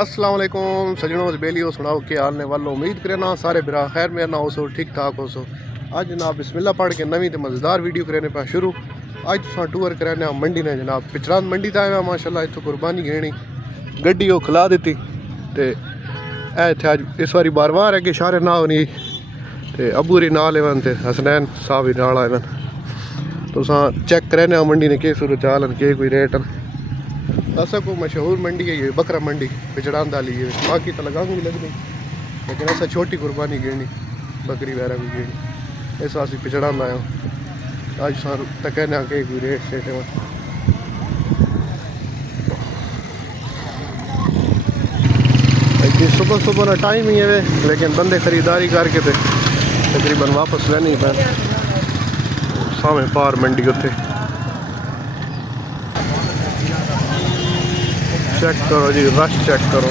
अस्सलाम वालेकुम सजनों बेलियो सुनाओ के हाल ने वालों उम्मीद करना सारे बिरा खैर मेरा ना हो सो ठीक ठाक हो सो। अज जनाब बिस्मिल्लाह पढ़ के नवी तो मज़ेदार वीडियो करने पा शुरू। अज तुसा टूर कराने मंडी ने जनाब पिछरान मंडी तो आया माशाल्लाह इतों कुर्बानी घेनी गड्डी वो खिला दी तो इतने अज इस बारी बार बार है कि शारे ना होनी तो अबू री नाल एवन तो हसनैन साहब भी नाल आए तुसा चेक कराने मंडी ने के सूरत हाल के कोई रेट असा को मशहूर मंडी है ये बकरा मंडी पिछड़ान दाली है बाकी तो लगाऊंगी भी लगनी लेकिन ऐसा छोटी कुर्बानी गिरनी बकरी वगैरह भी गिरनी ऐसा असं पिछड़ान आया आज सारू तक कहने के कोई रेट शेट सुबह सुबह ना टाइम ही है लेकिन बंदे खरीदारी करके थे तकरीबन वापस लेनी पैन सामने पार मंडी उत्थे चेक करो जी रश चेक करो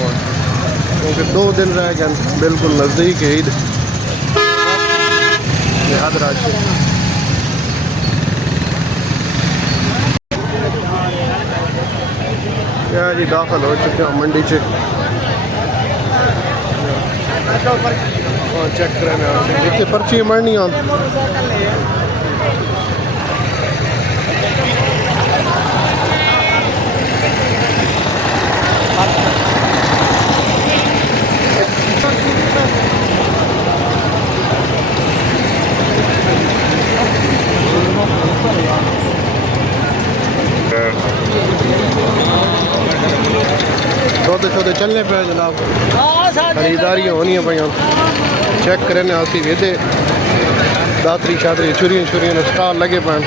क्योंकि 2 दिन रह गए बिल्कुल नज़दीक है ईद बेहद रश क्या जी दाखिल हो चुके हैं मंडी से चेक कराने इतने पर्ची मरनी सौदे चलने पे जनाब खरीदारी होनी है भाई चेक करने आसी वेदे दातरी शातरी छुरियां स्टॉल लगे पैन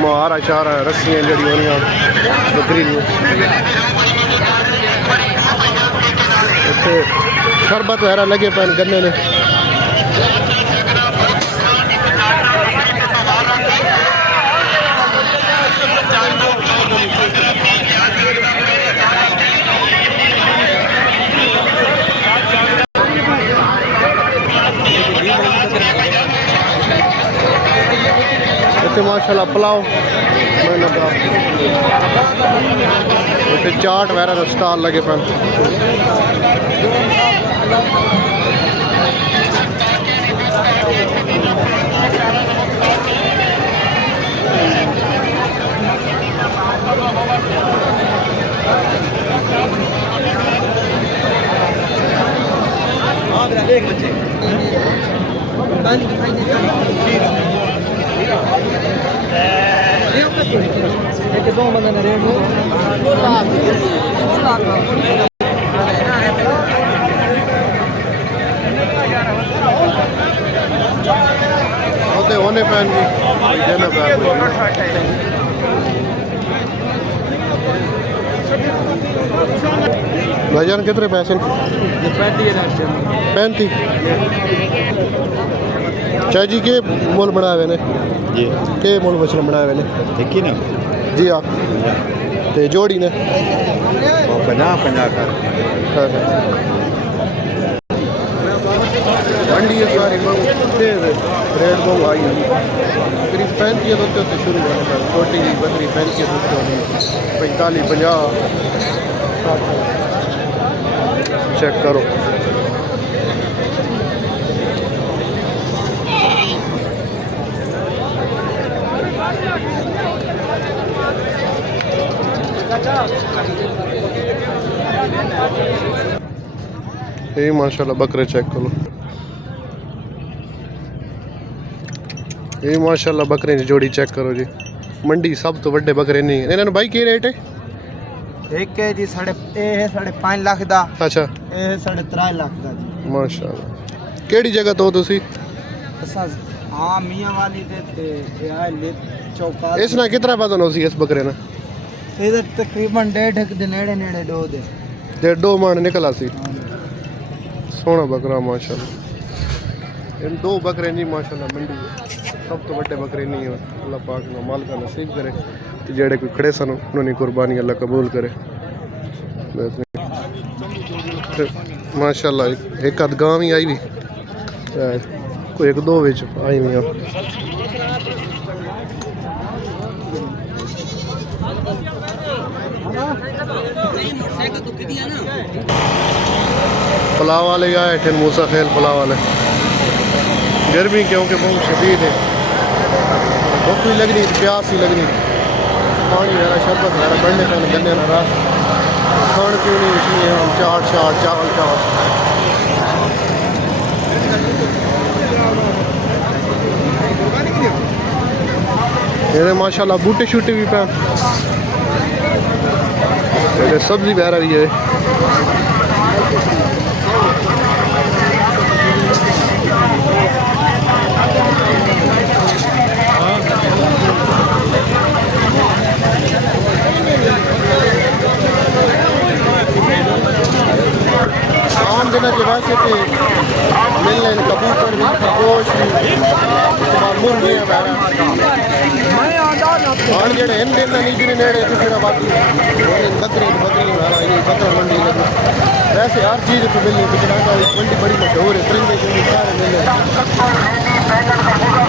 मुहारा शारा रस्सियां जड़ी होनियां बकरी इतने शरबत वगैरह लगे पैन गन्ने ने माशाल्लाह पुलाव चाट वगैरह स्टॉल लगे पैन होने पैन भी देना भाईजान कितने पैसे 35 चाय जी के मोल बनाए हुए ने जी के मोल मछली बनाए हुए ने ठीक ही ना जी हाँ तो जोड़ी ने 50 का मंडी है सारी रेट बहुत आई करीब 35 तो शुरू होने छोटी जी बकरी 35 45 50 चेक करो ये माशाल्लाह बकरे चेक करो ये माशाल्लाह बकरे की जोड़ी चेक करो जी मंडी सब तो बड़े बकरे नहीं है इन्होंने भाई की रेट है एक है जी 5.5 लाख दा अच्छा ये 3.5 लाख दा जी माशाल्लाह केड़ी जगह तो तुसी असा हां मियां वाली ते आए ले चौका इसना कितना वजन होसी इस बकरे ना इधर तकरीबन 1.5 दे नेड़े दो दे 1.5 मन निकला सी सोना बकरा माशाल्लाह इन 2 बकरे नहीं माशाल्लाह मंडी सब तो बड़े बकरे नहीं है अल्लाह पाक ना माल का नसीब करे तो जेड़े कोई खड़े सन उन्होंने कुर्बानी अल्लाह कबूल करे माशाल्लाह एक अध गां भी आई भी कोई एक दो विच आई हुई पुलाव वाले आए थे, मूसा खेल पुलाव वाले। गर्मी क्योंकि बहुत शदीद है, भूख भी लगनी, प्यास ही लगनी, पानी वगैरह शरबत वगैरह बढ़ने का गन्ने ना रहा, खान क्यों नहीं इसलिए हम चाट चावल चाट। ये माशाल्लाह बूटे शूटे भी पे, सब्जी वगैरह भी है। आम दिन के वैसे तो मिलने कबूतर भी, खरगोश भी, मुर्गी वगैरह और जेडे इन दिन नहीं दिन नेड़े थे फिर बाकी बकरी वगैरह ये बकरा मंडी लगी। वैसे हर चीज़ तो मिलनी, बिजरागा मंडी बड़ी मशहूर है, परिंदे के सारे मिलने,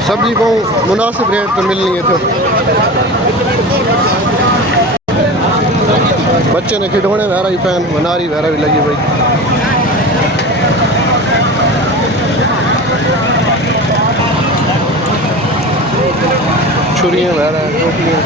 सब्जी को मुनासिब रेट तो मिलनी है। तो बच्चे ने खिडौने वगैरह भी पहन, मनारी वगैरह भी लगी भाई। छुरियाँ वगैरह, टोपियाँ।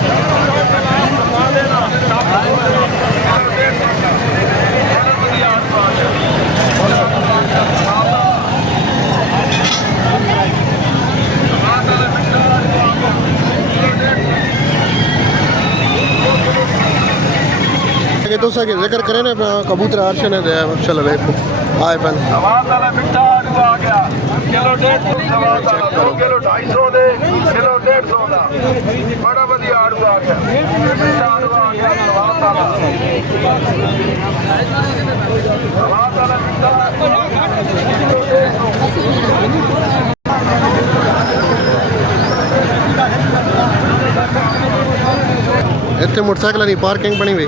तो सके जिक्र करें ना कबूतर आर्शन है चलो आए पन किलो 250 दे, किलो 150 ਦਾ ਬੜਾ ਵਧੀਆ ਆੜੂ ਆ ਗਿਆ, ਆੜੂ ਆ ਗਿਆ ਸਵਾਦ ਵਾਲਾ इतने मोटरसाइकिल की पार्किंग बनी हुई।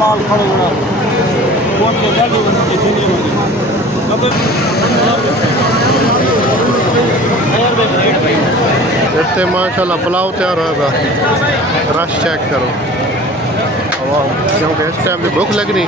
माल खड़े इतने माशाल्लाह पुलाव तैयार होगा, रश चेक करो क्योंकि इस टाइम भी भूख लगनी।